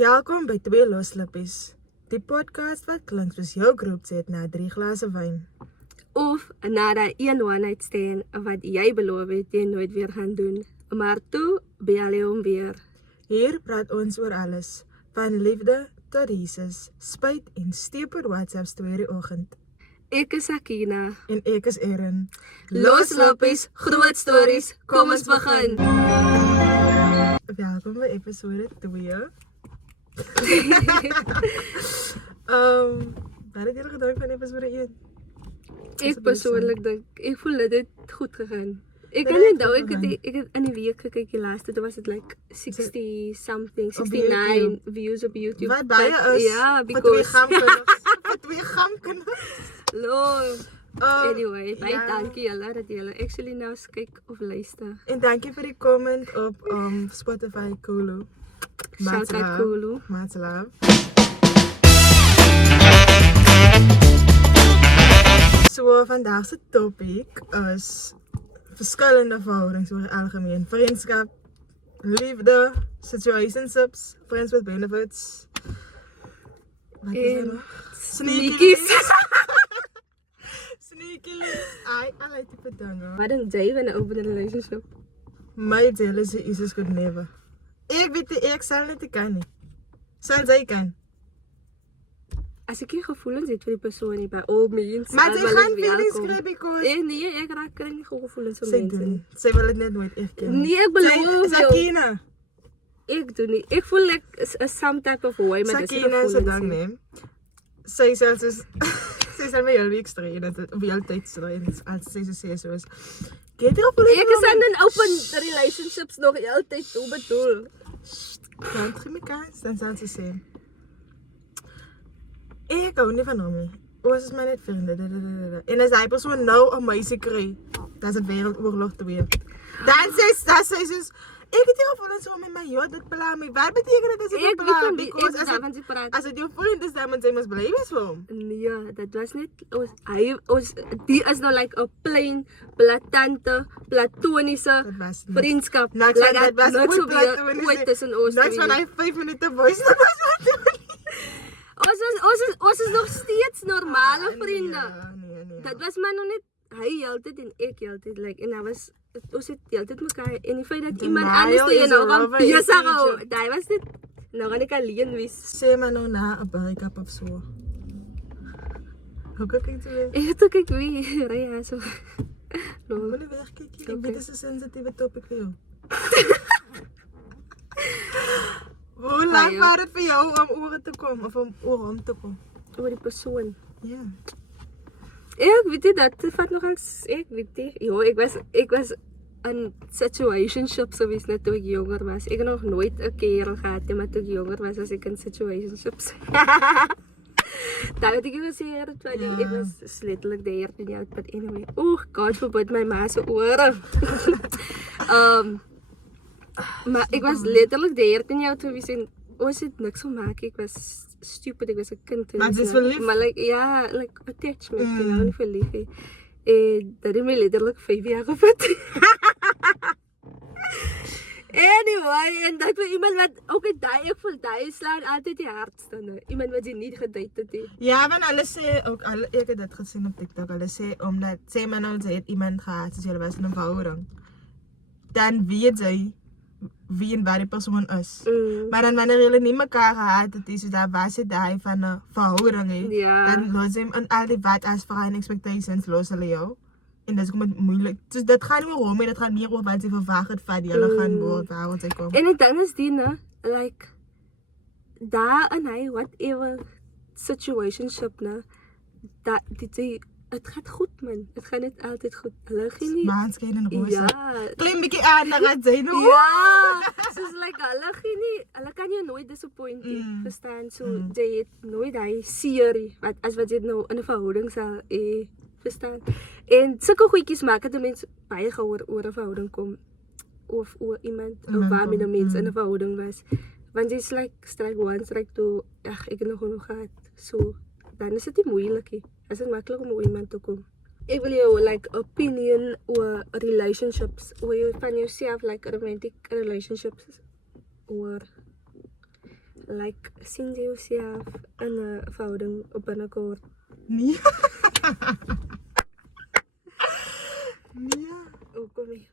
Welkom by Twee Loslippies, die podcast wat klink soos jou groepset na 3 glase wyn. Of na daai een one-night stand wat jy beloof het jy nooit weer gaan doen. Maar toe bel jy hom weer. Hier praat ons oor alles, van liefde tot Jesus, spyt en stupid WhatsApps 2 die oggend. Ek is Akina. En ek is Erin. Loslippies, groot stories, kom ons begin. Welkom by episode 2. Wat het julle gedink van episode 1? Ek persoonlik dink, ek voel dit het goed gegaan. Ek kan nie onthou, ek het in die week gekyk, die laaste, toe was het like 60 something, 69 views op YouTube. Wat baie is, ja, vir 2 gamkinders. Vir 2 gamkinders. Lol. Anyway, baie dankie julle dat julle actually nou kyk of luister. En dankie vir die comment op Spotify Kulu. Shout out Kulu. Much love. So vandag se topic is verskillende verhoudings oor algemeen. Vriendskap, liefde, situationships, friends with benefits. Wat is dit nog? Sneakies. Sneakies. I like type dinge. Wat dink jy van 'n open relationship? My jealousy is good never. Ek weet ek sal net kan nie. Sal jy kan? As ek nie gevoelens het vir die persoon nie, by all means. Maar jy gaan feelings kry because Nee, ek raak kry nie gevoelens vir mense nie. Sy wil dit net nooit erken. Nee, ek beloof jou. Sakina. Ek doen nie. Ek voel like is some type of way, maar dis nie Sakina se gevoelens ding nie. neem. Sy selfs is sy sal my heel week streen dat op heel tyd streen as sy sê soos Get hier op hulle. Ek is in open relationships nog altyd, hoe bedoel? Dan gee my kans, dan sal sy sê. Ek hou nie van hom nie. Ons is maar net vriende. En as hy persoon nou 'n meisie kry, dan is dit wêreldoorlog 2. Dan sê sy soos ek het hier gevoel so met my dit pla my. Wat beteken dit as ek pla? Because as dit jou vriend is, dan moet jy mos bly wees vir hom. Nee, dit was net die is nou like 'n plain platoniese vriendskap. Niks van dit was ooit platonies. Ooit tussen ons. Niks van hy 5 minute voice note was platonies. Ons is nog steeds normale vriende. Nee. Dit was maar nog net hy heeltyd en ek heeltyd like en ons het heeltyd mekaar en die feit dat iemand anders te nou gaan besig hou. Daai was dit nou gaan ek alleen wees. Sê maar nou na 'n breakup of so. Hoe kyk jy toe? Ek het ook wie ry so. Wil jy wegkyk? Ek weet dit is 'n sensitiewe topik vir jou. Hoe lang was dit vir jou om oor te kom of om oor hom te kom? Oor die persoon. Ja. Ek weet nie dat vat nog eens ek weet nie. Ja, ek was in situationships soos net toe ek jonger was. Ek het nog nooit 'n kerel gehad nie, maar toe ek jonger was ek in situationships. Daar het ek gesê dat ek was letterlik daar in die but anyway. Oh God forbid my ma se ore. Maar ek was letterlik daar in jou toe en ons het niks gemaak. Ek was stupid, ek was 'n kind. Maar dis verlief? Maar like attachment, jy nou nie verlief nie. En dat het my letterlik 5 jaar gevat. Anyway, en dat vir iemand wat ook ek voel daai slaan altyd die hardste. Iemand wat jy nie gedate het nie. Ja, want hulle sê ook ek het dit gesien op TikTok. Hulle sê omdat sê maar nou jy het iemand gehad soos jy was in 'n verhouding. Dan weet jy wie en waar die persoon is. Maar dan wanneer julle nie mekaar gehad het, so daar was dit daai van 'n verhouding hè. Ja. Dan los jy in al die wat as vir en expectations los hulle jou. En dit kom moeilik. Dus dit gaan nie oor hom nie, dit gaan meer oor wat jy verwag het van julle gaan word, waar ons kom. En ek dink is die like daar en hy whatever situationship dat dit het gaat goed man. Het gaat net altyd goed. Hulle gee nie. Maanskyn en roos. Ja. Klein bietjie aandag het jy nou. Ja. Soos like hulle gee nie. Hulle kan jou nooit disappoint nie. Verstaan? So jy het nooit daai serie wat jy nou in 'n verhouding sal verstaan. En sulke goedjies maak dit mense baie gehoor oor 'n verhouding kom of oor iemand of waarmee die mense in 'n verhouding was. Want jy's like strike 1, strike 2. Ag, ek het nog genoeg gehad. So dan is dit nie moeilik nie. Is dit maklik om oor iemand te kom. Ek wil jou like opinion oor relationships, oor jou van yourself like romantic relationships or Like, sien jy jouself in 'n verhouding op binnekort? Nee. Nee. Hoekom nie?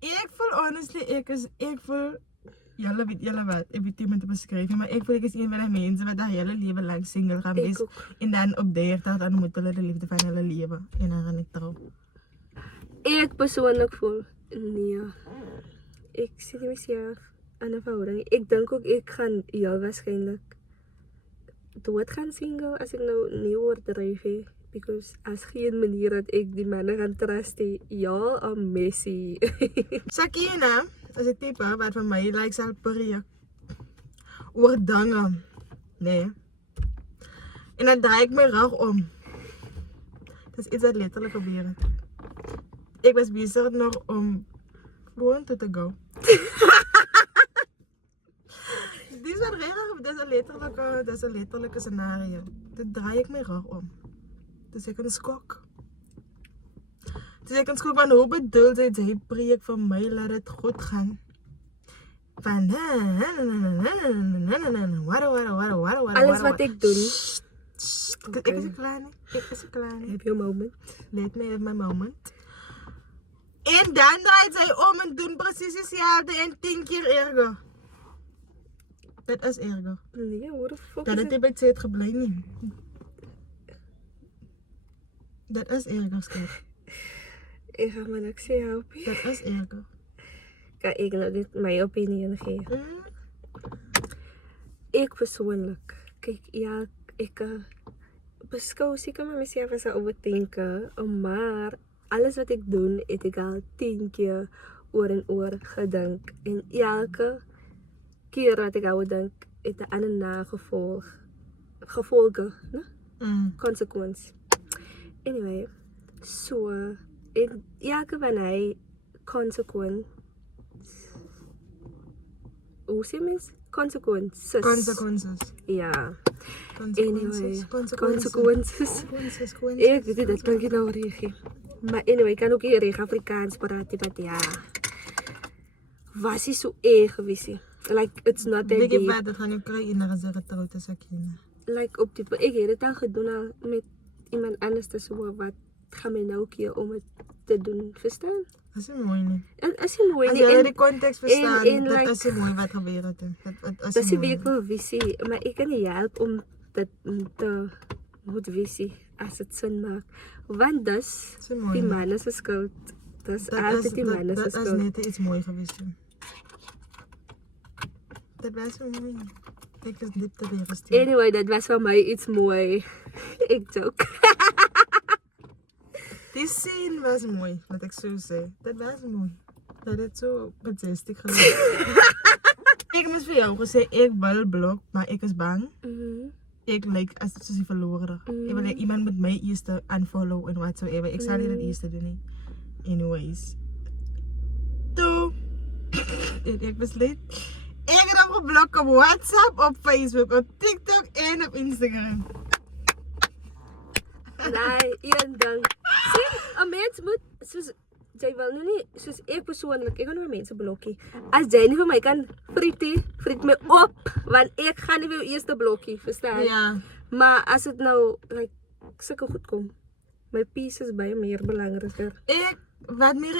Ek voel honestly, ek voel, julle wat, ek weet nie om te beskryf nie, maar ek voel ek is een van die mense wat haar hele lewe lang single gaan Ek wees. ook. En dan op 30 dan moet hulle die liefde van hulle lewe. En dan gaan ek trou. Ek persoonlik voel, nee. Ek sien nie myself in 'n verhouding. Ek dink ook ek gaan heel waarskynlik dood gaan single as ek nou nie oordryf nie. Because as geen manier dat ek die manne gaan trust nie. Ja, I'm messy. Sakina is 'n tipe wat vir my lyk sal preek oor dinge, nee. En dan draai ek my rug om. Dis iets wat letterlik gebeur het. Ek was besig nog om gewoon toe te go. Dis wat regtig, dis 'n letterlike scenario. Toe draai ek my rug om. Dus ek kan skok. Want hoe bedoel sy preek vir my, laat dit goed gaan. Van Alles wat ek doen. Ek is klaar nie. Heb je een moment? Let me have my moment. En dan draait sy om en doen precies hetzelfde en 10 keer erger. Dat is erger. Nee, hoe de fuck Dat is het het? bij het gebleven niet. Dat is erger, schat. Ik ga me niks helpen. Dat is erger. Kan ik nou dit mijn opinie geven? Mm. Ik persoonlijk. Kijk, ja, ik beschouw zeker met mezelf als een overdenken. Maar alles wat ik doe, heb ik al 10 keer oor en oor gedink. En elke keer wat ik aan denk, het een ander gevolgen, né? Consequence. Anyway, so en elke van hy consequence. Hoe sê mens? Consequences. Consequences. Ja. Consequences. Consequences. Ek weet dit klink nou reg. Maar anyway, kan ook hier reg Afrikaans praat, but ja. Was hy so erg gewees? Like it's not that Weet jy deep. wat, dat gaan jou kry en dan is dit getrouwd as ek hier. Like op die ek het dit al gedoen al met iemand anders te so wat gaan my nou keer om het te doen, verstaan? Dat is nie mooi nie. En is nie mooi As nie. jy die context verstaan, en dat like- is nie mooi wat gebeur het. Dat is die week wel visie, maar ek kan nie help om dit te moet visie as dit sin maak. Want dis Dis nie mooi die nie. manne se skuld. Dis Dat altyd die manne se dat is skuld. net iets mooi geweest. Hè. Dat was so mooi. Ek is dit te weer gestel. Anyway, dat was vir my iets mooi. Ek joke. Die scene was mooi, laat ek so sê. Dat was mooi. Dat het so majestic geweest. Ek moes vir jou gesê, ek wil blok, maar ek is bang. Ek lyk as soos 'n verlorer. Ek wil iemand met my eers te unfollow en whatsoever. Ek sal nie dit eers te doen nie. Anyways. Toe. Ek besluit. Ek het hom geblok op WhatsApp, op Facebook, op TikTok en op Instagram. Nee, een ding. Sien, 'n mens moet soos jy wil nou nie soos ek persoonlik, ek gaan nou mense blokkie. As jy nie vir my kan friet my op, want ek gaan nie vir jou eerste blokkie, verstaan? Ja. Maar as dit nou like sulke goed kom, my peace is baie meer belangriker. Ek wat meer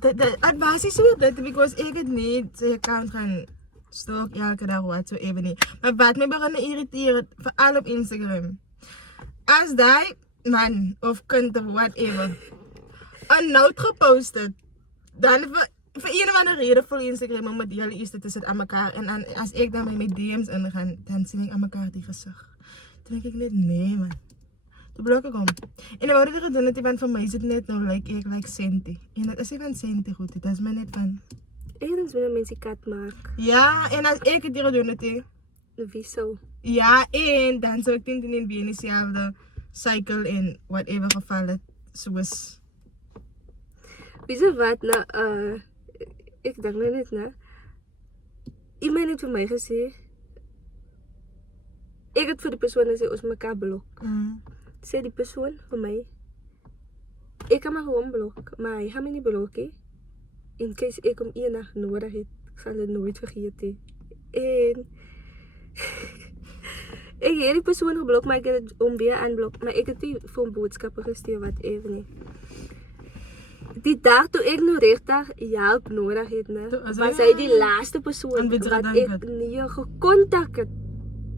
dit was nie so dit because ek het nie sy account gaan stalk elke dag whatsoever nie. Maar wat my begin irriteer, veral op Instagram. As daai man of kind of whatever 'n note gepost het, dan vir een of ander rede voel Instagram om met julle eers te sit aan mekaar en dan as ek dan met my DM's ingaan, dan sien ek aan mekaar die gesig. Toen denk ik net, nee man. Toen blok ik om. En ik wou dit gedoen het, want voor mij is het net nou like Senti. En dat is niet van Senti goed, dat is maar net van... Ergens willen mensen kat maken. Ja, en als ik het hier gedoen het, Wieso? ja, en dan zou ik denken in weer dezelfde cycle in whatever geval het zoals... Wieso wat nou, ik dacht nou net na. Iemand heeft voor mij gezegd. Ik heb voor die persoon gezegd, ons elkaar blok. Zei die persoon voor mij. Ik kan maar gewoon blok, maar hij gaat me niet blokken. In case ik hem één nacht nodig heb, ik zal het nooit vergeten. En ek het die persoon geblok, maar ek het dit om weer aanblok. Maar ek het nie vir hom boodskappe gestuur, whatever nie. Die dag toe ek nou regtig hulp nodig het, ne, was hy die laaste persoon wat ek nie gekontak het.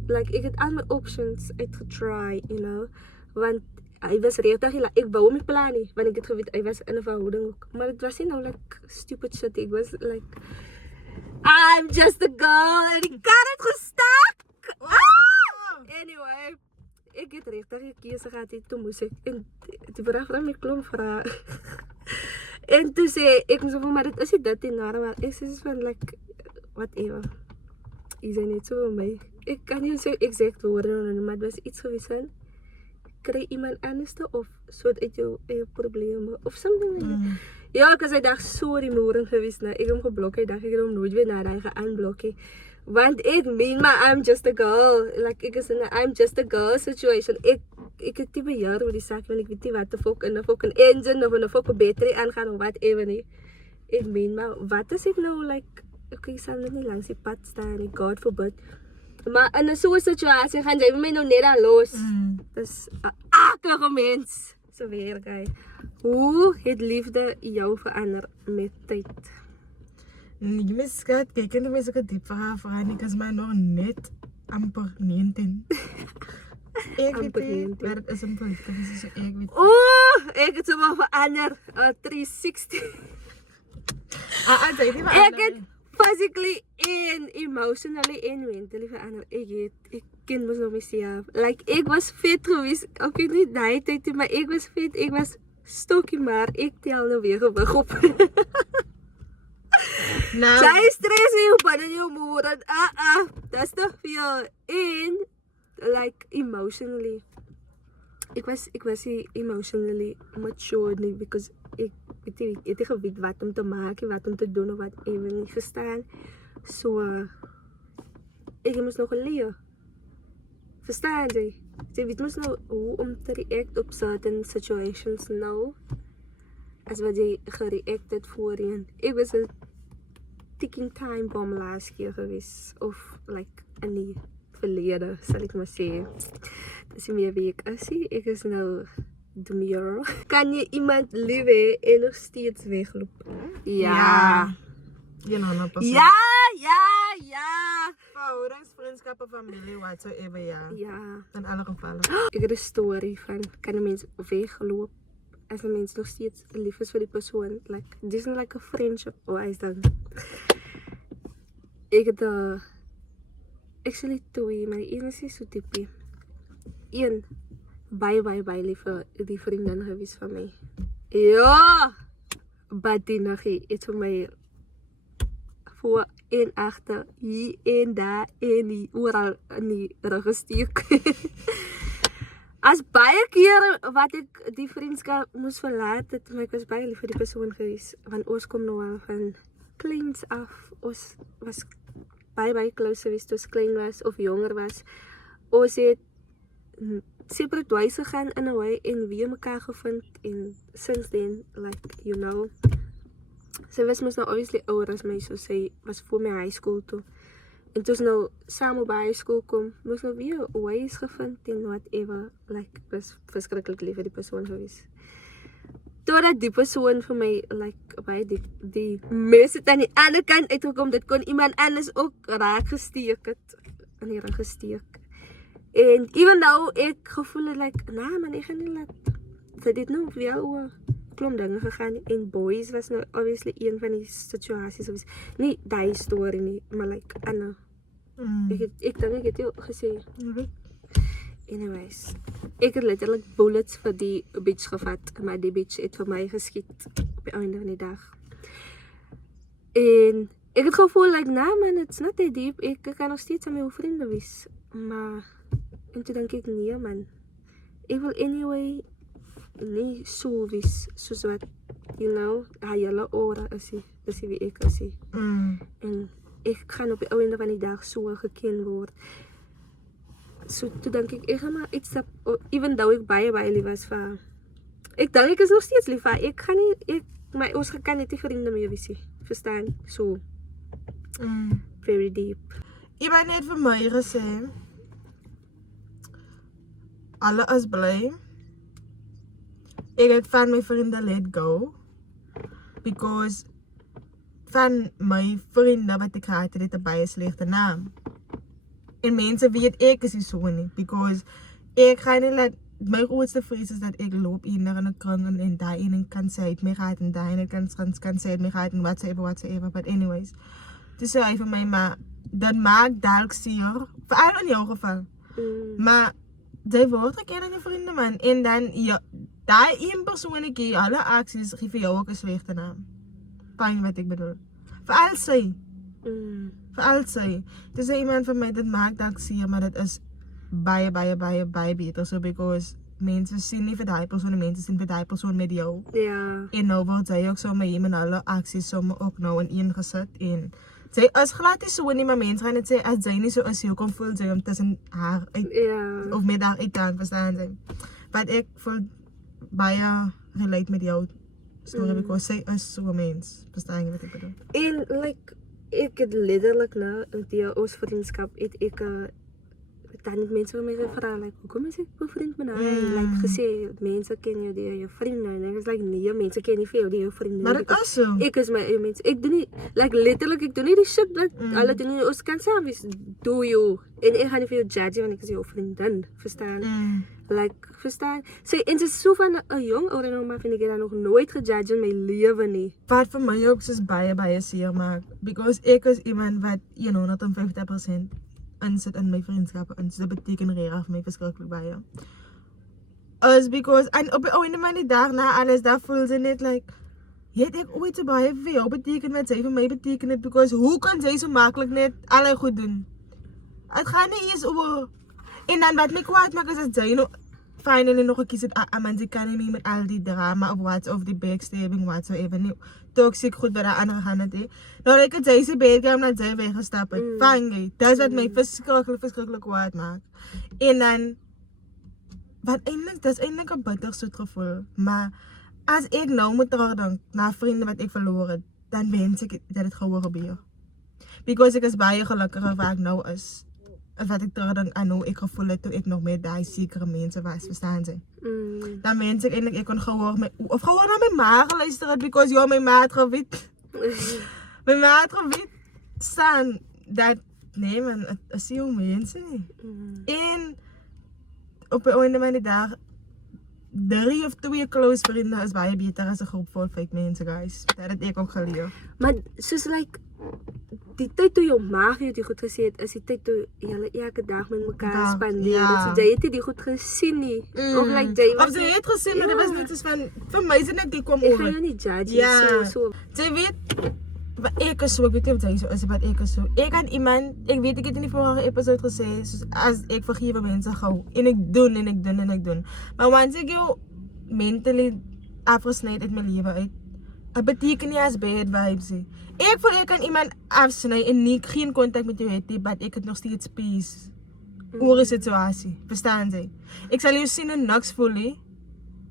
Like, ek het al my options uitgetry, you know. Want hy was regtig, ek wou hom nie plan nie, want ek het geweet, hy was in 'n verhouding ook. Maar het was nie nou like stupid shit, ek was like, I'm just a girl, en die kar het gestak! Anyway, ek het regtig die keuse gehad, toe moes ek, en die vraag my klomp vrae. En toe sê, ek moes van, maar dit is nie dit en nare, maar ek sê van, like, whatever. Is hy net so vir my. Ek kan nie so exact woorde, maar dit was iets gewees van, kry iemand anders te, of soort uit jou probleme, of something like that. Ja, because hy dacht so die moering gewees, nou, ek het hom geblok, hy dacht, ek het hom nooit weer na die geaanblokkie. Want ek meen maar, I'm just a girl, like, ek is in 'n I'm just a girl situation. Ek het die beheer oor die saak, want ek weet nie wat te fok in 'n engine, of in 'n fok battery aangaan, of whatever nie. Ek meen maar, wat is ek nou, like, okay, ek sal net nie langs die pad staan, nie, God forbid. Maar in 'n so'n situasie gaan jy my nou net daar los. Dis 'n akelige mens. So weer, guy. Hoe het liefde jou verander met tyd? Nee, my skat, kyk en my sulke diep vrae nie, ek is maar nog net amper 19. Ek weet nie, maar dit is amper, dit is so ek weet. Ek het sommer verander, 360. Jy nie verander. Ek het physically en emotionally en mentally verander. Ek ken mos nog myself. Like, ek was vet gewees, ook nie die tyd, maar ek was vet, ek was stokkie, maar ek tel nou weer gewig op. Nou, Sy stres jou binne jou moeder, that's the feel. En, like, emotionally, ek was nie emotionally mature nie, because ek het nie geweet wat om te maak, wat om te doen, of wat even nie verstaan. So, ek moes nog geleer. Verstaan jy? Jy weet mos nou hoe om te react op certain situations nou, as wat jy gereact het voorheen. Ek was 'n ticking time bomb laas keer gewees, of like in die verlede, sal ek maar sê. Dis nie meer wie ek is nie, ek is nou demure. Kan jy iemand lief hê en nog steeds wegloop? Ja. 100%. Ja. Verhoudings, vriendskappe, familie, whatsoever, ja. Ja. In alle gevalle. Ek het 'n storie van, kan 'n mens wegloop as 'n mens nog steeds lief is vir die persoon? Like, dis nie like a friendship, is dan. Ek het actually twee, maar die een is nie so diepie. Een, baie lief vir die vriendin gewees van my. Ja! Badinaggie, het vir my voor en agter, hier en daar en die oral in die rug gesteek. As baie keer wat ek die vriendskap moes verlaat het, maar ek was baie lief vir die persoon gewees, want ons kom nou al van kleins af, ons was baie close gewees toe ons klein was of jonger was. Ons het separate ways gegaan in 'n way en weer mekaar gevind, en since then, like, you know, sy was mos nou obviously ouer as my, so sy was voor my high school toe. En toe ons nou saam by high school kom, moes nou weer ways gevind en whatever, like, was verskriklik lief vir die persoon gewees. Totdat die persoon vir my, like, baie die mes het aan die ander kant uitgekom, dit kon iemand anders ook raak gesteek het, in die rug gesteek. En even though ek gevoel het, like, man, ek gaan nie laat, sy dit nou wel oor klomp dinge gegaan, en boys was nou obviously een van die situasies, nie die story nie, maar like, ander. Ek dink ek het jou gesê. Anyways, ek het letterlik bullets vir die bitch gevat, maar die bitch het vir my geskiet op die einde van die dag. En ek het gevoel, like, man, it's not that deep, ek kan nog steeds aan my vriende wees, maar, en toe denk ek, nee, man, ek wil anyway nie so wees, soos wat, you know, jylle ore is nie, dis nie wie ek is nie. En ek gaan op die einde van die dag so geken word. So toe denk ek gaan maar iets stap, even though ek baie lief was vir, ek dink ek is nog steeds lief vir, ek gaan nie, maar ons kan net die vriende mee wees nie, verstaan, so, very deep. Iemand het vir my gesê, alle is bly. Ek het van my vriende let go. Because van my vriende wat ek gehad het 'n baie slegte naam. En mense weet ek is nie so nie. Because ek gaan nie laat, my grootste vrees is dat ek loop eendag in 'n kring en daai een kan sê het my gehad en daai een kan sê het my gehad en whatsoever. But anyways, dis sê hy vir my, maar dat maak dalk seer, veral in jou geval. Maar jy word geken aan jou vriende man. En dan, ja, daai een persoonetjie, alle aksies, gee vir jou ook 'n slegte naam. Fyn wat ek bedoel. Veral sy. Veral sy. Dis iemand vir my, dit maak dalk seer, maar dit is baie beter. So, because mense sien nie vir daai persoon, mense sien vir daai persoon met jou. Ja. En nou word sy ook so met hom en alle aksies so ook nou in een gesit. En sy is glad nie so nie, maar mense gaan net sê, as sy nie so is, hoe kom voel sy om tussen haar uit, of met haar uitdaan, verstaan sy. Wat ek voel baie relate met jou story, because sy is so 'n mens, verstaan jy wat ek bedoel? En, like, ek het letterlik nou, die ons vriendskap, ek dan het mense vir my gevra, like, hoekom is ek bevriend met haar? Like, gesê, mense ken jou deur jou vriende, en ek is like, nee, mense ken nie vir jou deur jou vriende. Maar dit is so. Ek is my eie mens. Ek doen nie, like, letterlik, ek doen nie die shit wat hulle doen nie. Ons kan saam wees, do you. En ek gaan nie vir jou judge, want ek is jou vriendin, verstaan? Like, verstaan? En sy is so van 'n jong ouderdom, maar vind ek het haar nog nooit gejudge in my lewe nie. Wat vir my ook soos baie seer maak, because ek is iemand wat 150% insit in my vriendskappe, en so dit beteken regtig vir my verskriklik baie. Is because, en op die einde van die dag na alles, daar voel sy net like, het ek ooit so baie vir jou beteken wat sy vir my beteken het, because hoe kan sy so maklik net allerlei goed doen? Het gaan nie eens oor, en dan wat my kwaad maak is dat sy nou finally nog gekies het, man, sy kan nie meer met al die drama of die backstabbing, whatsoever nie, toxic goed wat daar ander gaan het, nou ek het sy bedkamer dat sy weggestap het, vang jy, dis wat my verskriklik kwaad maak, en dan, wat eindelijk, dis eindelijk 'n bitter soet gevoel, maar, as ek nou moet terugdink, na vriende wat ek verloor het, dan wens ek dat het gewoon gebeur, because ek is baie gelukkiger waar ek nou is, as wat ek terugdink aan hoe ek gevoel het, toe ek nog met die sekere mense was, verstaan sy? Dan wens ek eindelijk, ek kon gewoon na my ma geluister het, because my ma het geweet, staan, dat, nee man, het is jong mense nie. En, op die einde van die dag, 3 of 2 close vrienden is baie beter as 'n groep vol fake mense, guys. Dat het ek ook geleer. Maar, soos like, die tyd toe jou ma vir jou die goed gesê het, is die tyd toe julle elke dag met mekaar spandeer. Ja. So jy het die goed gesien nie. Of like, jy was... Of sy het gesien, maar dit was net soos van, vir my is dit net die kom Ek oor. gaan jou nie judge, Ja. so. Sy weet, wat ek is so, ek weet nie of sy so is, wat ek is so. Ek aan iemand, ek weet ek het in die vorige episode gesê, soos as ek vergewe mense gou, en ek doen. Maar once ek jou mentally afgesnijd uit my lewe uit, het beteken nie as bad vibes nie. Ek voel ek kan iemand afsny en nie geen contact met jou het nie, but ek het nog steeds peace oor die situasie, verstaan sy? Ek sal jou sien en niks voel nie.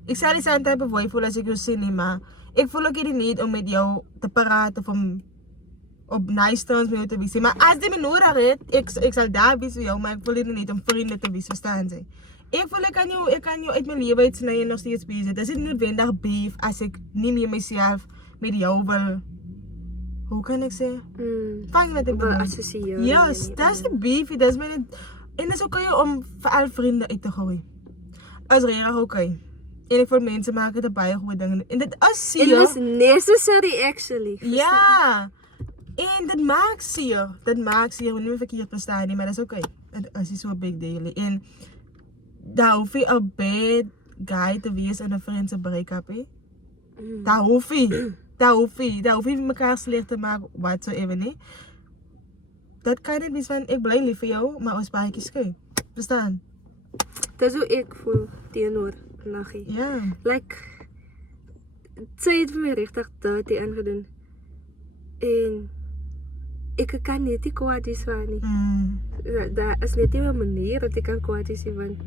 Ek sal die same type of way voel as ek jou sien nie, maar ek voel ook nie need om met jou te praat of om op nice terms met jou te wees. Maar as jy my nodig het, ek sal daar wees vir jou, maar ek voel nie need om vriende te wees, verstaan sy? Ek voel ek kan jou uit my lewe uitsny en nog steeds bezig. Dit is nie noodwendig beef as ek nie meer myself met jou wil, hoe kan ek sê? Vang wat ek Wil bedoel. assosieer. Yes, dat is die beefie, dat is my net, en dat is ook om vir al vriende uit te gooi. Is regtig oké. En ek voel mense maak het 'n baie goeie ding, en dit is seer. It was necessary actually. Ja, en dit maak seer, moet nie meer verkeerd verstaan nie, maar dat is oké. Dit is nie so 'n big deal nie, en daar hoef jy 'n bad guy te wees in 'n vriend se break-up, hè? Daar hoef jy mekaar sleg te maak, whatsoever nie. Dat kan net wees van, ek bly lief vir jou, maar ons paadjies skei, verstaan? Dis hoe ek voel teenoor Naggie. Ja. Like, sy het vir my regtig dirty aangedoen. En ek kan net nie kwaad wees vir haar nie. Daar is net nie 'n manier dat ek kan kwaad wees nie, want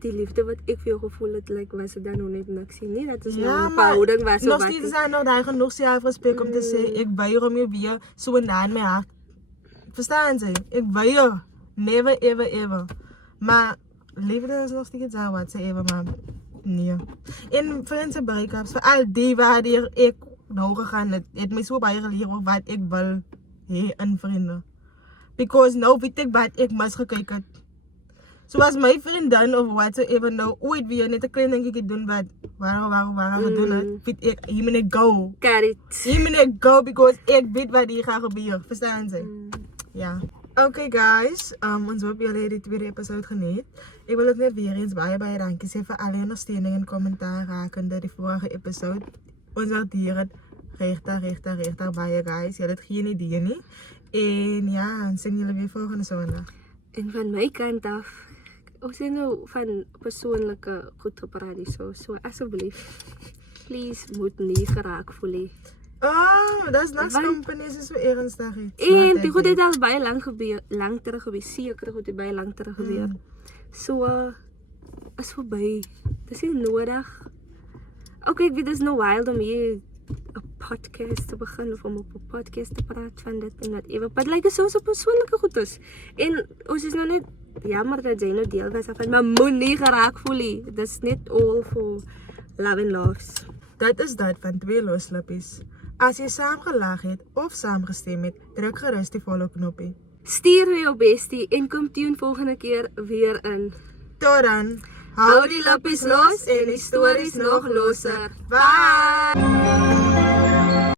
die liefde wat ek vir jou gevoel het, like, was dit dan nog net niks nie. Dat is nou 'n verhouding was so nog wat. steeds is daar nou daai genoeg selfrespek om te sê, ek weier om jou weer so na in my hart Verstaan jy? Ek weier. Never, ever, ever. Maar liefde is nog steeds daar wat whatsoever, maar nee. En vriendse break-ups, vir al die waardier ek nou gegaan het my so baie geleer oor wat ek wil hê in vriende. Because nou weet ek wat ek misgekyk het. So as my vriendin of whatsoever nou ooit weer net 'n klein dingetjie doen wat waar gedoen het, weet ek, hier moet ek go. Carrot. Hier moet ek go because ek weet wat hier gaan gebeur. Verstaan jy? Ja. Okay guys, ons hoop julle het die tweede episode geniet. Ek wil ook net weer eens baie dankie sê vir al die ondersteuning en kommentaar rakende die vorige episode. Ons waardeer dit regtig baie guys. Julle het geen idee nie. En ja, ons sien julle weer volgende Sondag. En van my kant af, ons het nou van persoonlike goed gepraat hierso. So asseblief, please moet nie geraak voel nie. Oh, dat is niks companies is so ernstig iets. En die goed het al baie lang terug gebeur. Seker goed het baie lang terug gebeur. So, is voorbij. Dis nie nodig. Okay, ek weet dis nou wild om hier 'n podcast te begin of om op 'n podcast te praat van dit en whatever. But like is so persoonlike goed is. En ons is nou net jammer dat jy nou deel was van, maar moenie geraak voel nie. Dis net all for love and laughs. Dit is dit van twee loslippies. As jy saam gelag het of saamgestem het, druk gerus die follow knoppie. Stuur vir jou bestie en kom tune volgende keer weer in. Tot dan. Hou die lippies los en die stories nog losser. Bye!